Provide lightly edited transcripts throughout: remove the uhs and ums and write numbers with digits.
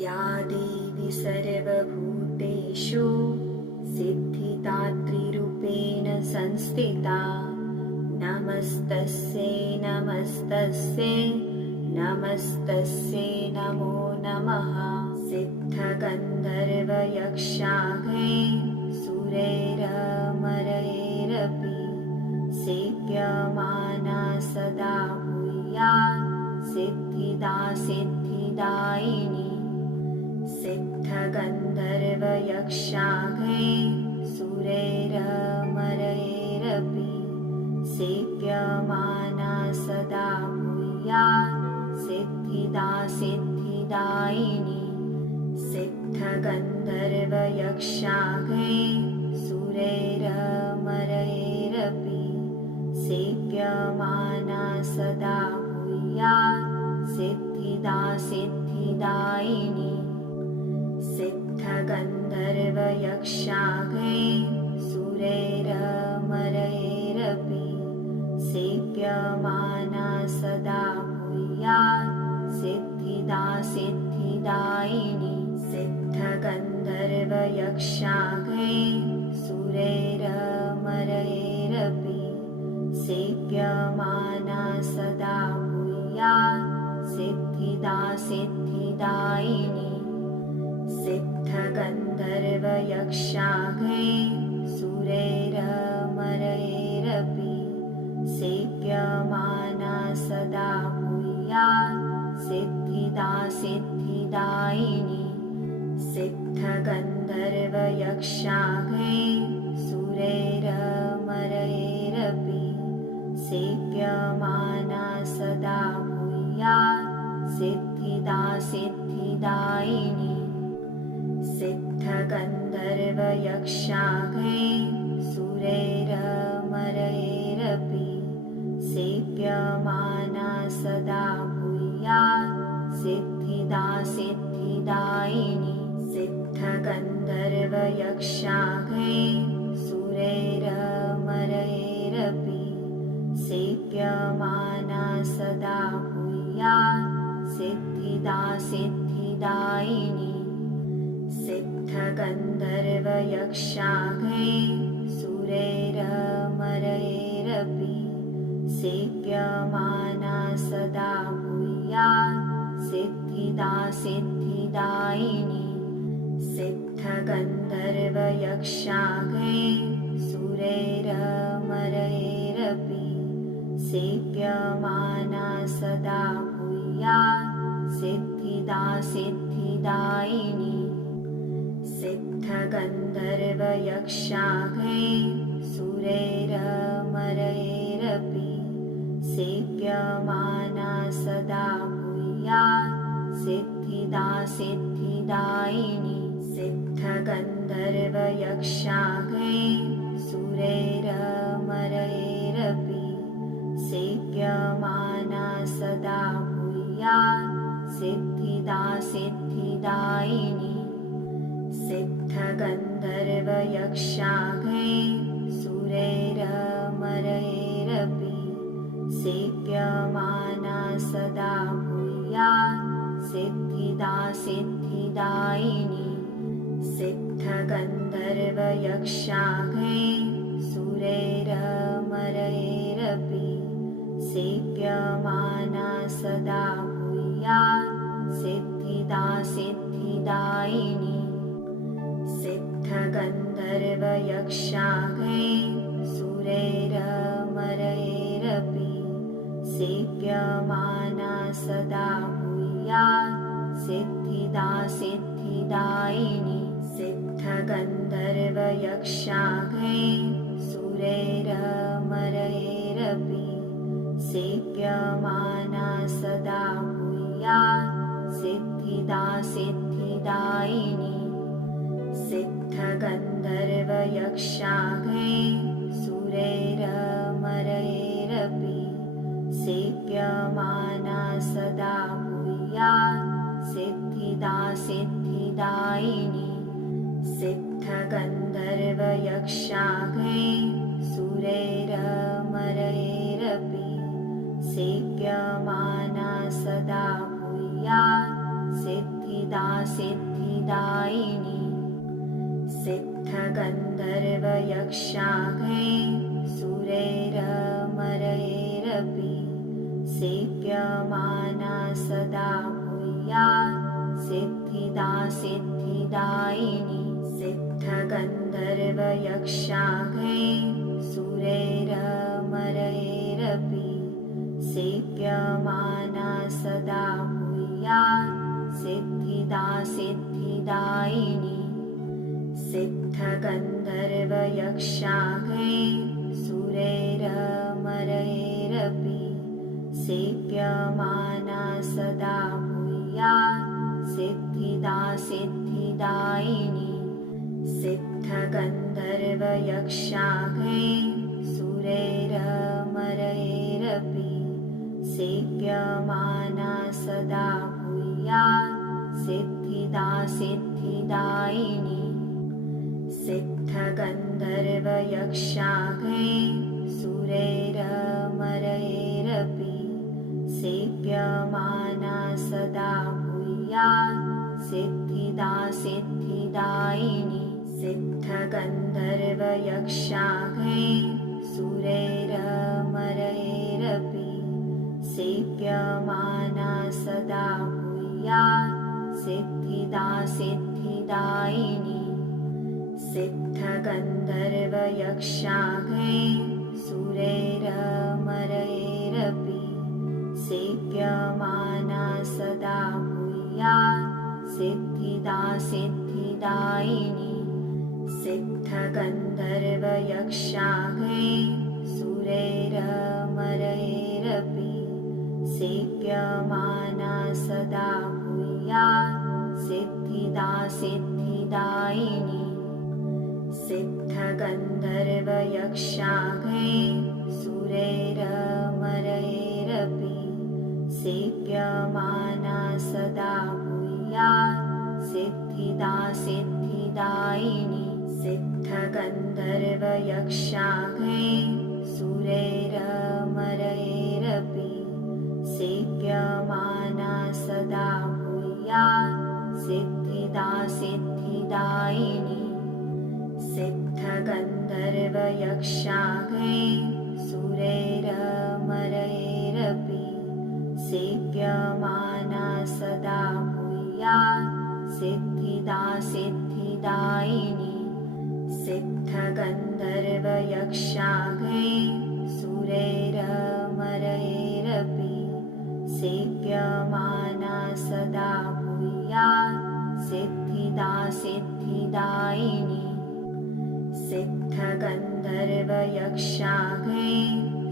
या देवी सर्वभूतेषु सिद्धिदात्रीरूपेण संस्थिता नमस्तस्यै नमस्तस्यै नमस्तस्यै नमो नमः। सिद्धगन्धर्वयक्षागै सुरैरमरैरपि सेव्यमाना सदा भूयात् सिद्धिदा सिद्धिदायिनी। सिद्धगन्धर्वयक्षागै सुरैरमरैरपि सेव्यमाना सदा भूयात् सिद्धिदा सिद्धिदायिनी। सिद्धगन्धर्वयक्षागै सुरैरमरैरपि सेव्यमाना सदा भूयात् सिद्धिदा सिद्धिदायिनी। सिद्धगन्धर्वयक्षागै सुरैरमरैरपि सेव्यमाना सदा भूयात् सिद्धिदा सिद्धिदायिनी। सिद्धगन्धर्वयक्षागै सुरैरमरैरपि सेव्यमाना सदा भूयात् सिद्धिदा सिद्धिदायिनी। सिद्धगन्धर्वयक्षागै सुरैरमरैरपि सेव्यमाना सदा भूयात् सिद्धिदा सिद्धिदायिनी। सिद्धगन्धर्वयक्षागै सुरैरमरैरपि सेव्यमाना सदा भूयात् सिद्धिदा सिद्धिदायिनी। सिद्धगन्धर्वयक्षागै सुरैरमरैरपि सेव्यमाना सदा भूयात् सिद्धिदा सिद्धिदायिनी। सिद्धगन्धर्वयक्षागै सुरैरमरैरपि सेव्यमाना सदा भूयात् सिद्धिदा सिद्धिदायिनी। सिद्धगन्धर्वयक्षागै सुरैरमरैरपि सेव्यमाना सदा भूयात् सिद्धिदा सिद्धिदायिनी। सिद्धगन्धर्वयक्षागै सुरैरमरैरपि सेव्यमाना सदा भूयात् सिद्धिदा सिद्धिदायिनी। सिद्धगन्धर्वयक्षागै सुरैरमरैरपि सेव्यमाना सदा भूयात् सिद्धिदा सिद्धिदायिनी। सिद्धगन्धर्वयक्षागै सुरैरमरैरपि सेव्यमाना सदा भूयात् सिद्धिदा सिद्धिदायिनी। सिद्धगन्धर्वयक्षागै सुरैरमरैरपि सेव्यमाना सदा भूयात् सिद्धिदा सिद्धिदायिनी। सिद्धगन्धर्वयक्षागै सुरैरमरैरपि सेव्यमाना सदा भूयात् सिद्धिदा सिद्धिदायिनी। सिद्धगन्धर्वयक्षागै सुरैरमरैरपि सेव्यमाना सदा भूयात् सिद्धिदा सिद्धिदायिनी। सिद्धगन्धर्वयक्षागै सुरैरमरैरपि सेव्यमाना सदा भूयात् सिद्धिदा सिद्धिदायिनी। सिद्धगन्धर्वयक्षागै सुरैरमरैरपि सेव्यमाना सदा भूयात् सिद्धिदा सिद्धिदायिनी। सिद्धगन्धर्वयक्षागै सुरैरमरैरपि सेव्यमाना सदा भूयात् सिद्धिदा सिद्धिदा सिद्धिदायिनी सिद्धगन्धर्वयक्षाघै सुरैरमरैरपि सेव्यमाना सदा भूयात् सिद्धिदा सिद्धिदायिनी सिद्धगन्धर्वयक्षाघै सुरैरमरैरपि सेव्यमाना सदा भूयात् सिद्धिदा सिद्धिदायिनी सिद्धगन्धर्वयक्षाघै सुरैरमरैरपि सेव्यमाना सदा भूयात् सिद्धिदा सिद्धिदायिनी सिद्धगन्धर्वयक्षाघै सुरैरमरैरपि सेव्यमाना सदा भूयात् सिद्धिदा सिद्धिदायिनी सिद्धगन्धर्वयक्षाघै सुरैरमरैरपि सेव्यमाना सदा भूयात् सिद्धिदा सिद्धिदायिनी सिद्धगन्धर्वयक्षाघै सुरैरमरैरपि सेव्यमाना सदा भूयात् सिद्धिदा सिद्धिदायिनी सिद्धगन्धर्वयक्षाघै सुरैरमरैरपि सेव्यमाना सदा भूयात् सिद्धिदा सिद्धिदायिनी सिद्धगन्धर्वयक्षाघै सुरैरमरैरपि सेव्यमाना सदा भूयात् सिद्धिदा सिद्धिदायिनी सिद्धगन्धर्वयक्षाघै सुरैरमरैरपि सेव्यमाना सदा भूयात् सिद्धिदा सिद्धिदायिनी सिद्धगन्धर्वयक्षाघै सुरैरमरैरपि सेव्यमाना सदा भूयात् सिद्धिदा सिद्धिदायिनी सिद्धगन्धर्वयक्षाघै सुरैरमरैरपि सेव्यमाना सदा भूयात् सिद्धिदा सिद्धिदायिनी सिद्धगन्धर्वयक्षाघै सुरैरमरैरपि सेव्यमाना सदा भूयात् सिद्धिदा सिद्धिदायिनी सिद्धगन्धर्वयक्षाघै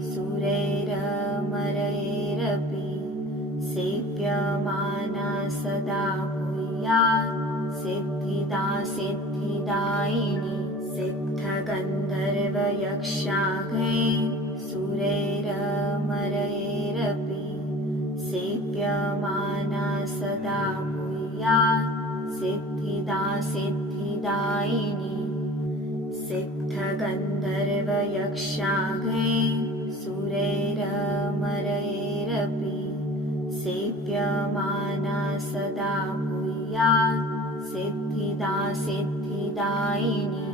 सुरैरमरैरपि सेव्यमाना सदा भूयात् सिद्धिदा सिद्धिदायिनी सिद्धगन्धर्वयक्षाघै सुरैरमरैरपि सेव्यमाना सदा भूयात् सिद्धिदा सिद्धिदायिनी सिद्धगन्धर्वयक्षाघै सुरैरमरैरपि सेव्यमाना सदा भूयात् सिद्धिदा सिद्धिदायिनी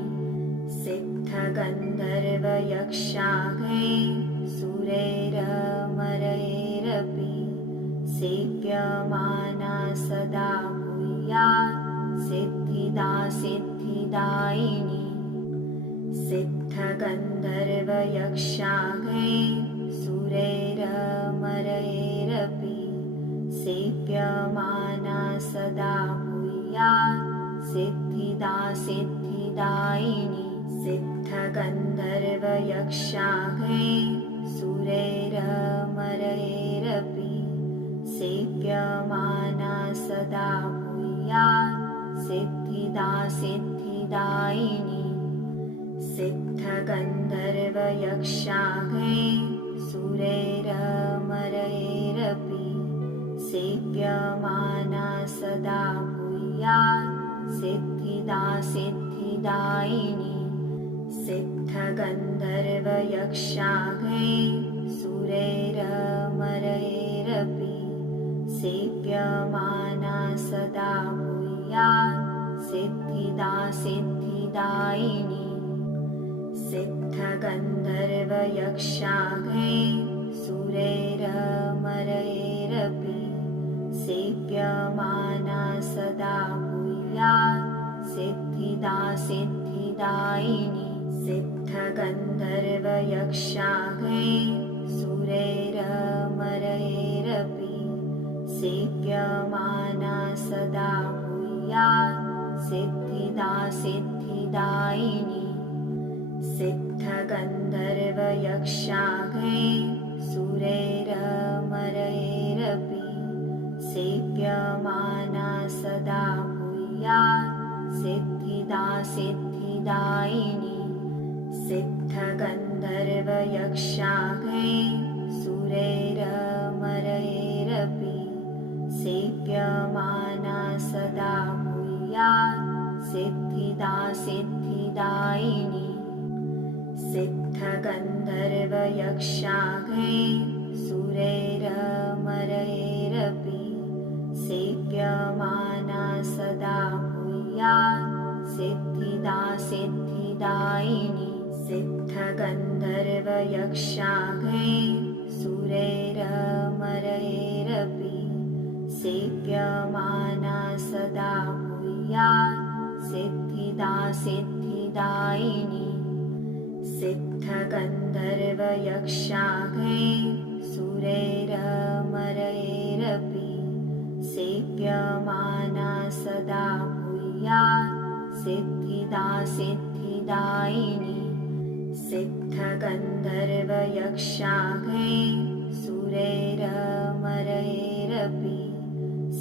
सिद्धगन्धर्वयक्षाघै सुरैरमरैरपि सेव्यमाना सदा भूयात् सिद्धिदा सिद्धिदायिनी सिद्धगन्धर्वयक्षाघै सुरैरमरैरपि सेव्यमाना सदा भूयात् सिद्धिदा सिद्धिदायिनी सिद्धगन्धर्वयक्षाघै सुरैरमरैरपि सेव्यमाना सदा भूयात् सिद्धिदा सिद्धिदायिनी सिद्धगन्धर्वयक्षाघै सुरैरमरैरपि सेव्यमाना सदा भूयात् सिद्धिदा सिद्धिदायिनी सिद्धगन्धर्वयक्षाघै सुरैरमरैरपि सेव्यमाना सदा भूयात् सिद्धिदा सिद्धिदायिनी सिद्धगन्धर्वयक्षाघैर्सुरैरमरैरपि सेव्यमाना सदा भूयात् सिद्धिदा सिद्धिदायिनी सिद्धगन्धर्वयक्षाघैर्सुरैरमरैरपि सेव्यमाना सदा भूयात् सिद्धिदा सिद्धिदायिनी सिद्धगन्धर्वयक्षाघैर्सुरैरमरैरपि सेव्यमाना सदा भूयात् सिद्धिदा सिद्धिदायिनी सिद्धगन्धर्वयक्षाघैर्सुरैरमरैरपि सेव्यमाना सदा भूयात् सिद्धिदा सिद्धिदायिनी सिद्धगन्धर्वयक्षाघैर्सुरैरमरैरपि सेव्यमाना सदा भूयात् सिद्धिदा सिद्धिदायिनी सिद्धगन्धर्वयक्षाघैर्सुरैरमरैरपि सेव्यमाना सदा भूयात् सिद्धिदा सिद्धिदायिनी सिद्धगन्धर्वयक्षाघैर्सुरैरमरैरपि सेव्यमाना सदा भूयात् सिद्धिदा सिद्धिदायिनी सिद्धगन्धर्वयक्षाघैर्सुरैरमरैरपि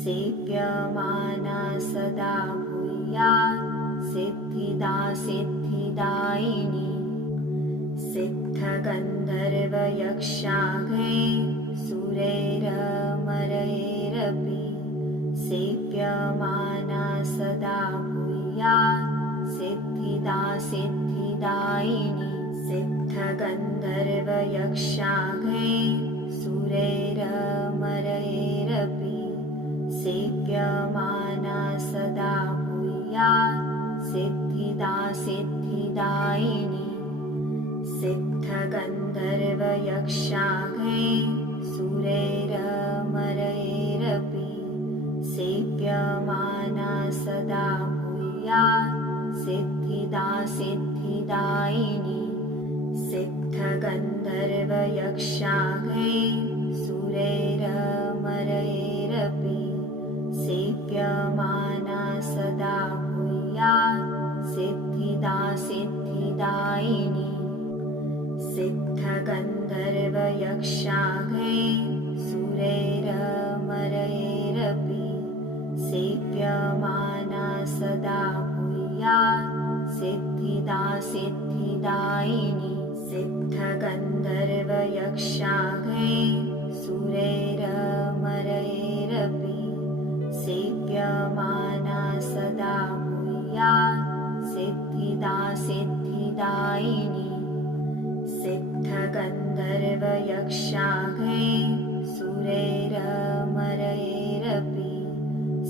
सेव्यमाना सदा भूयात् सिद्धिदा सिद्धिदायिनी सिद्धगन्धर्वयक्षाघैर्सुरैरमरैरपि सेव्यमाना सदा भूयात् सिद्धिदा सिद्धिदायिनी सिद्धगन्धर्वयक्षाघैर्सुरैरमरैरपि सेव्यमाना सदा भूयात् सिद्धिदा सिद्धिदायिनी सिद्धगन्धर्वयक्षाघैर्सुरैरमरैरपि सेव्यमाना सदा भूयात् सिद्धिदा सिद्धिदायिनी सिद्धगन्धर्वयक्षाघैर्सुरैरमरैरपि सेव्यमाना सदा भूयात् सिद्धिदा सिद्धिदायिनी सिद्धगन्धर्वयक्षाघैर्सुरैरमरैरपि सेव्यमाना सदा भूयात् सिद्धिदा सिद्धिदायिनी सिद्धगन्धर्वयक्षाघैर्सुरैरमरैरपि सेव्यमाना सदा भूयात् सिद्धिदा सिद्धिदायिनी सिद्धगन्धर्वयक्षाघैर्सुरैरमरैरपि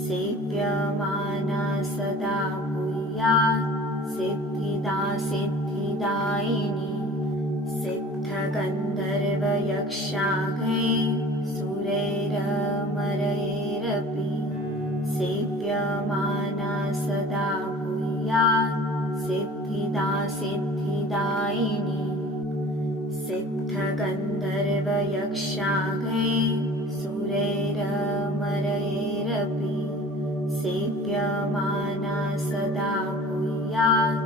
सेव्यमाना सदा भूयात् सिद्धिदा सिद्धिदायिनी सिद्धगन्धर्वयक्षाघैर्सुरैरमरैरपि सेव्यमाना सदा भूयात् सिद्धिदा सिद्धिदायिनी सिद्धगन्धर्वयक्षाघैर्सुरैरमरैरपि सेव्यमाना सदा भूयात्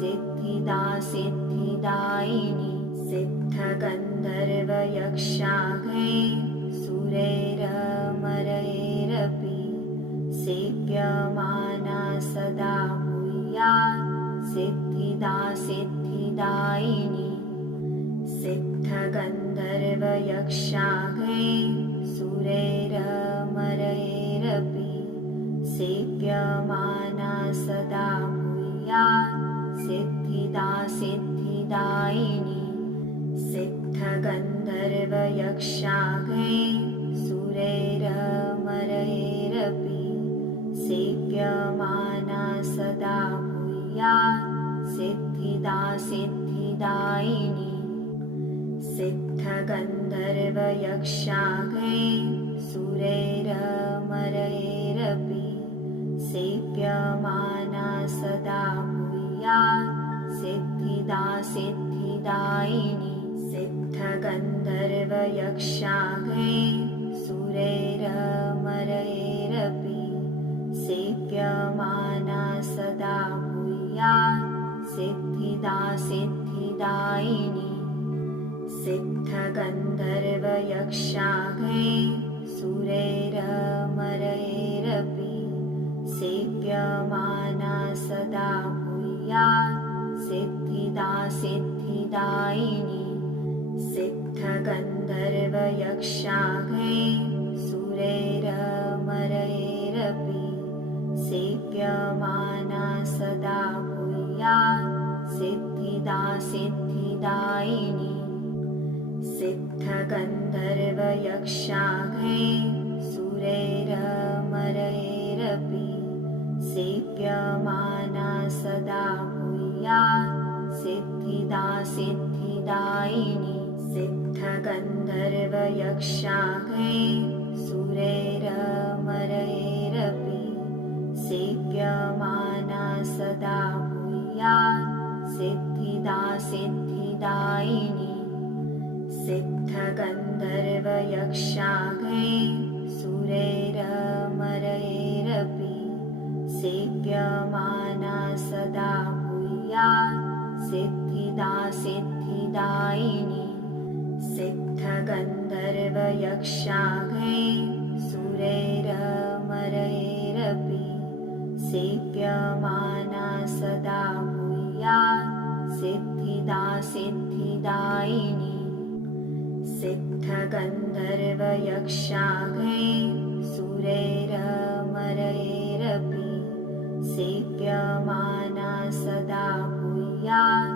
सिद्धिदा सिद्धिदायिनी सिद्धगन्धर्वयक्षाघैर्सुरैरमरैरपि सेव्यमाना सदा भूयात् सिद्धिदा सिद्धिदायिनी सिद्धगन्धर्वयक्षाघैर्सुरैरमरैरपि सेव्यमाना सदा भूयात् सिद्धिदा सिद्धिदायिनी सिद्धगन्धर्वयक्षाघैर्सुरैरमरैरपि सेव्यमाना सदा भूयात् सिद्धिदा सिद्धिदायिनी सिद्धगन्धर्वयक्षागैर्सुरैरमरैरपि सेव्यमाना सदा भूयात् सिद्धिदा सिद्धिदायिनी सिद्धगन्धर्वयक्षागैर्सुरैरमरैरपि सेव्यमाना सदा भूयात् सिद्धिदा सिद्धिदायिनी सिद्धगन्धर्वयक्षागैर्सुरैरमरैरपि सेव्यमाना सदा भूयात् सिद्धिदा सिद्धिदायिनी सिद्धगन्धर्वयक्षागैर्सुरैरमरैरपि सेव्यमाना सदा भूयात् सिद्धिदा सिद्धिदायिनी सिद्धगन्धर्वयक्षागैर्सुरैरमरैरपि सेव्यमाना सदा भूयात् सिद्धिदा सिद्धिदायिनी सिद्धगन्धर्वयक्षागैर्सुरैरमरैरपि सेव्यमाना सदा भूयात् सिद्धिदा सिद्धिदायिनी सिद्धगन्धर्वयक्षागैर्सुरैरमरैरपि सेव्यमाना सदा भूयात् सिद्धिदा सिद्धिदायिनी सिद्धगन्धर्वयक्षागैर्सुरैरमरैरपि सेव्यमाना सदा भूयात् सिद्धिदा सिद्धिदायिनी सिद्धगन्धर्वयक्षागैर्सुरैरमरैरपि सेव्यमाना सदा भूयात्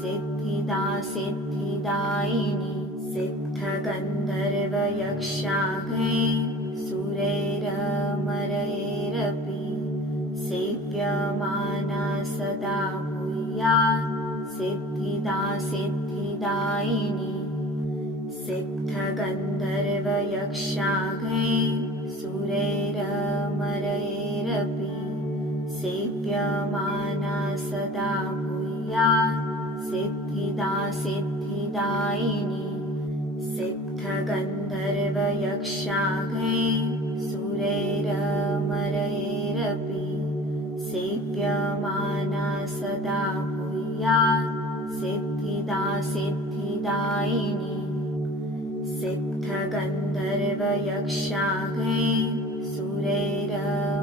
सिद्धिदा सिद्धिदायिनी सिद्धगन्धर्वयक्षागैर्सुरैरमरैरपि सेव्यमाना सदा भूयात् सिद्धिदा सिद्धिदायिनी सिद्धगन्धर्वयक्षागैर्सुरैरमरैरपि सेव्यमाना सदा भूयात् सिद्धिदा सिद्धिदायिनी सिद्धगन्धर्वयक्षागैर्सुरैरमरैरपि सेव्यमाना सदा भूयात् सिद्धिदा सिद्धिदायिनी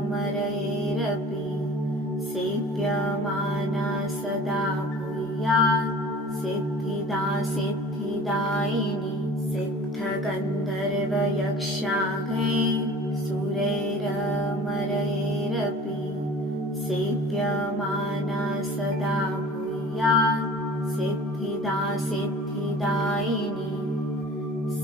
सिद्धगन्धर्वयक्षागैर्सुरैरमरैरपि सेव्यमाना सदा भूयात् सिद्धिदा सिद्धिदायिनी सिद्धगन्धर्वयक्षागैर्सुरैरमरैरपि सेव्यमाना सदा भूयात् सिद्धिदा सिद्धिदायिनी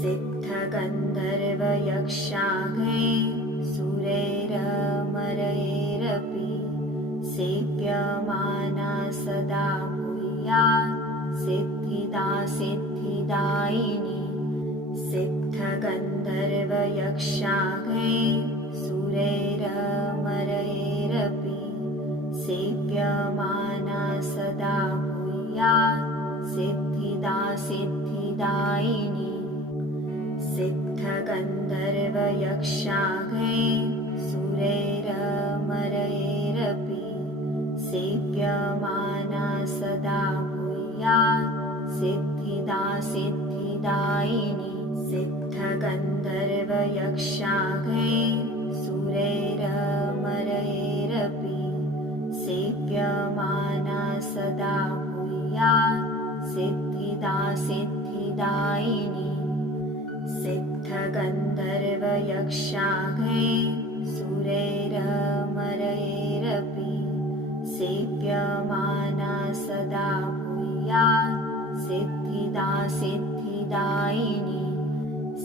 सिद्धगन्धर्वयक्षागैर्सुरैरमरैरपि सेव्यमाना सदा भूयात् सिद्धिदा सिद्धिदायिनी सिद्धगन्धर्वयक्षागैर्सुरैरमरैरपि सेव्यमाना सदा भूयात् सिद्धिदा सिद्धिदायिनी सिद्धगन्धर्वयक्षागैर्सुरैरमरैरपि सेव्यमाना सदा भूयात् सिद्धिदा सिद्धिदायिनी सिद्धगन्धर्वयक्षागैर्सुरैरमरैरपि सेव्यमाना सदा भूयात् सिद्धिदा सिद्धिदायिनी सिद्धगन्धर्वयक्षागैर्सुरैरमरैरपि सेव्यमाना सदा भूयात् सिद्धिदा सिद्धिदायिनी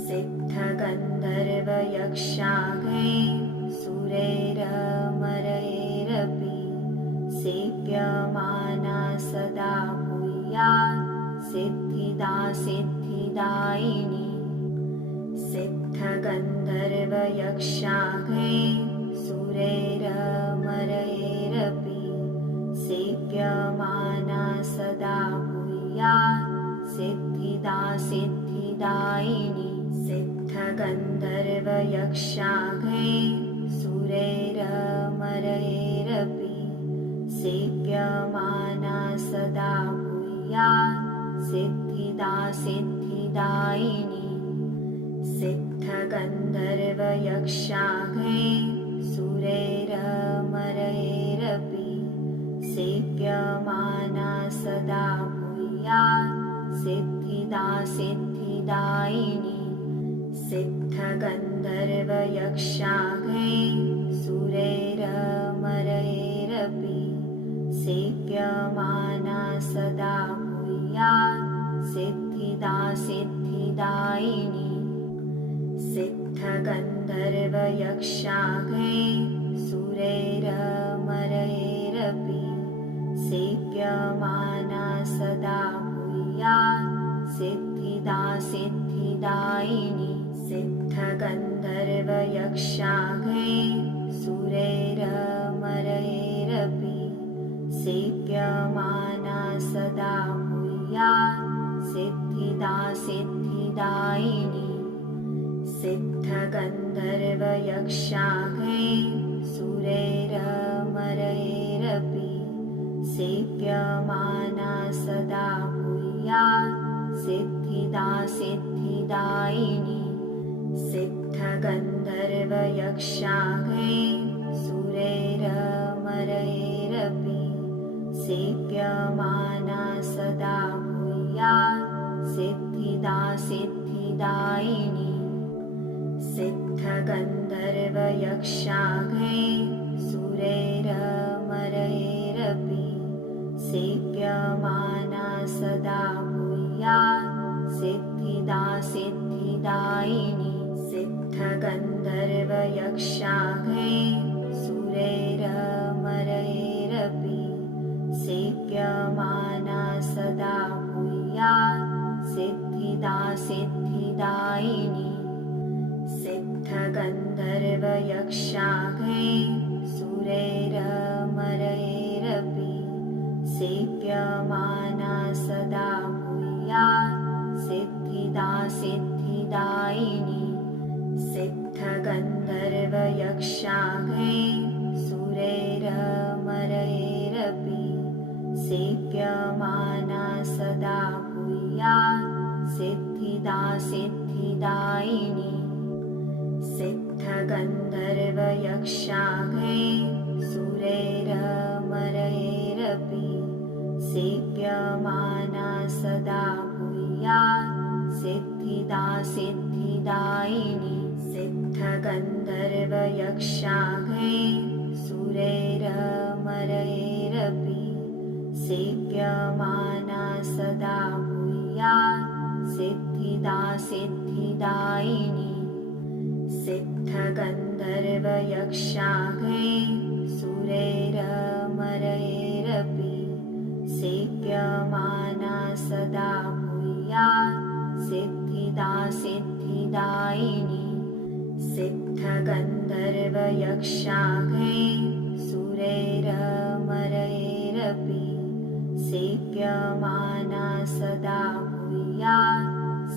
सिद्धगन्धर्वयक्षाघैर्सुरैरमरैरपि सेव्यमाना सदा भूयात् सिद्धिदा सिद्धिदायिनी सिद्धगन्धर्वयक्षाघैर्सुरैरमरैरपि सेव्यमाना सदा भूयात् सिद्धिदा सिद्धिदायिनी सिद्धगन्धर्वयक्षाघैर्सुरैरमरैरपि सेव्यमाना सदा भूयात् सिद्धिदा सिद्धिदायिनी सिद्धगन्धर्वयक्षाघैर्सुरैरमरैरपि सेव्यमाना सदा भूयात् सिद्धिदा सिद्धिदायिनी सिद्धगन्धर्वयक्षाघैर्सुरैरमरैरपि सेव्यमाना सदा भूयात् सिद्धिदा सिद्धिदायिनी सिद्धगन्धर्वयक्षाघैर्सुरैरमरैरपि सेव्यमाना सदा भूयात् सिद्धिदा सिद्धिदायिनी सिद्धगन्धर्वयक्षाघैर्सुरैरमरैरपि सेव्यमाना सदा भूयात् सिद्धिदा सिद्धिदायिनी सिद्धगन्धर्वयक्षाघैर्सुरैरमरैरपि सेव्यमाना सदा भूयात् सिद्धिदा सिद्धिदायिनी सिद्धगन्धर्वयक्षाघैर्सुरैरमरैरपि सेव्यमाना सदा भूयात् सिद्धिदा सिद्धिदायिनी सिद्धगन्धर्वयक्षाघैर्सुरैरमरैरपि सेव्यमाना सदा भूयात् सिद्धिदा सिद्धिदायिनी सिद्धगन्धर्वयक्षाघैर्सुरैरमरैरपि सेव्यमाना सदा भूयात् सिद्धिदा सिद्धिदायिनी सिद्धगन्धर्वयक्षाघैर्सुरैरमरैरपि सेव्यमाना सदा भूयात् सिद्धिदा सिद्धिदायिनी सिद्धगन्धर्वयक्षाघैर्सुरैरमरैरपि सेव्यमाना सदा भूयात् सिद्धिदा सिद्धिदायिनी सिद्धगन्धर्वयक्षाघैर्सुरैरमरैरपि सेव्यमाना सदा भूयात् सिद्धिदा सिद्धिदायिनी सिद्धगन्धर्वयक्षाघैर्सुरैरमरैरपि सेव्यमाना सदा भूयात् सिद्धिदा सिद्धिदायिनी सिद्धगन्धर्वयक्षाघैर्सुरैरमरैरपि सेव्यमाना सदा भूयात् सिद्धिदा सिद्धिदायिनी सिद्धगन्धर्वयक्षाघैर्सुरैरमरैरपि सेव्यमाना सदा भूयात्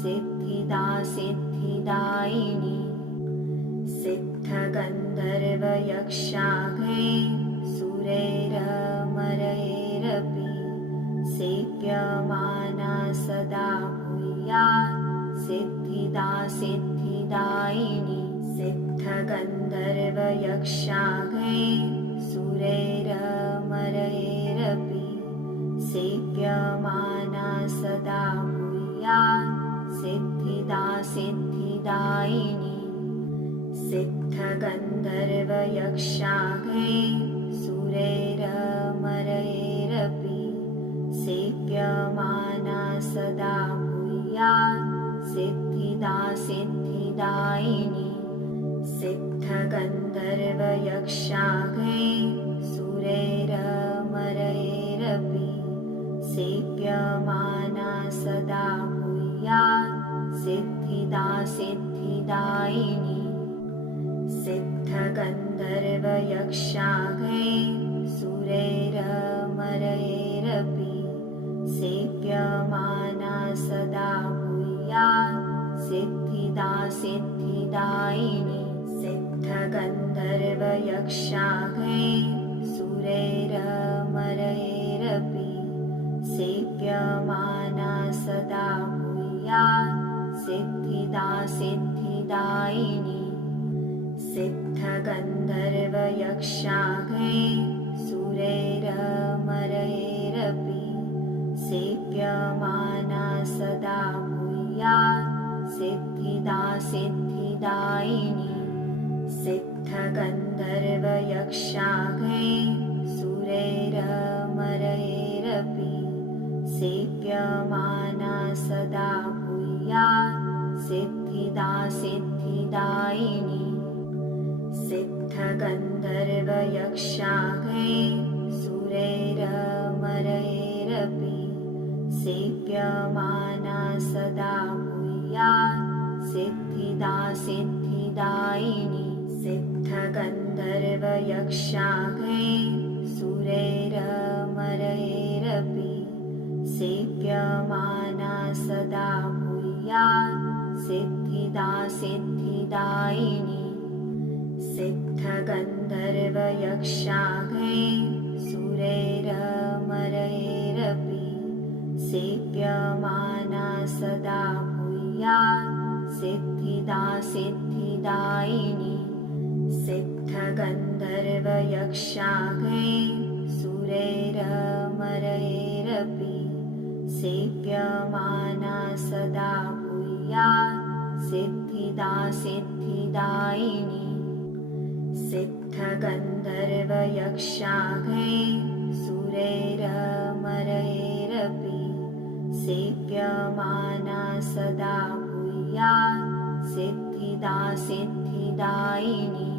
सिद्धिदा सिद्धिदायिनी सिद्धगन्धर्वयक्षाघैर्सुरैरमरैरपि सेव्यमाना सदा भूयात् सिद्धिदा सिद्धिदायिनी सिद्धगन्धर्वयक्षाघैर्सुरैरमरैरपि सेव्यमाना सदा भूयात् सिद्धिदा सिद्धिदायिनी सिद्धगन्धर्वयक्षाघैर्सुरैरमरैरपि सेव्यमाना सदा भूयात् सिद्धिदा सिद्धिदायिनी सदा भूयात् सिद्धिदा सिद्धिदायिनी सिद्धगन्धर्वयक्षाघैर्सुरैरमरैरपि सेव्यमाना सदा भूयात् सिद्धिदा सिद्धिदायिनी सिद्धगन्धर्वयक्षाघैर्सुरैरमरैरपि सेव्यमाना सदा भूयात् सिद्धिदा सिद्धिदायिनी सिद्धगन्धर्वयक्षाघैर्सुरैरमरैरपि सेव्यमाना सदा भूयात् सिद्धिदा सिद्धिदायिनी सिद्धगन्धर्वयक्षाघैर्सुरैरमरैरपि सेव्यमाना सदा भूयात् सिद्धिदा सिद्धिदायिनी सिद्धगन्धर्वयक्षाघैर्सुरैरमरैरपि सेव्यमाना सदा भूयात् सिद्धिदा सिद्धिदायिनी सिद्धगन्धर्वयक्षाघैर्सुरैरमरैरपि सेव्यमाना सदा भूयात् सिद्धिदा सिद्धिदायिनी सिद्धगन्धर्वयक्षाघैर्सुरैरमरैरपि सेव्यमाना सदा भूयात् सिद्धिदा सिद्धिदायिनी सिद्धगन्धर्वयक्षाघैर्सुरैरमरैरपि सेव्यमाना सदा भूयात् सिद्धिदा सिद्धिदायिनी सिद्धगन्धर्वयक्षाघैर्सुरैरमरैरपि सेव्यमाना सदा भूयात् सिद्धिदा सिद्धिदायिनी